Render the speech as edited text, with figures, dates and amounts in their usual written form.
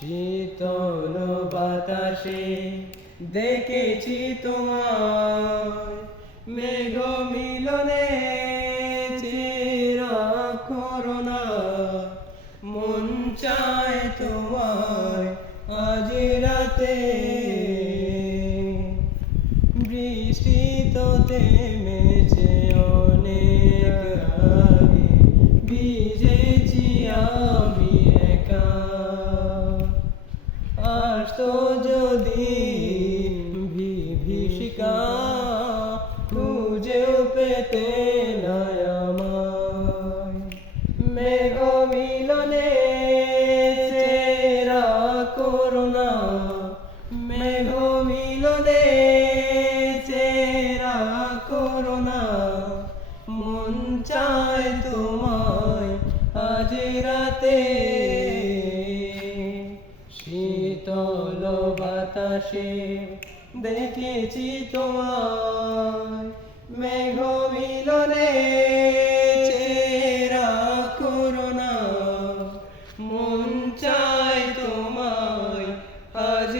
শীতল বাতাসে দেখেছি তোমার মেঘ মিলনে চেরা করোনা মন চায় তোমায় আজ রাতে বৃষ্টি তো থেমেছে অনেক আগে ভিজেছি আমি একা আসতো যদি বিভীষিকা খুঁজেও পেতে না আমায় মেঘ মিলনে চেরা করোনা মেঘ মিলনে চেরা করোনা মন চায় তোমায় আজ রাতে শীতল বাতাসে দেখেছি তোমায় মেঘ মিলনে চেরা করোনা মন চায় তোমায় আজ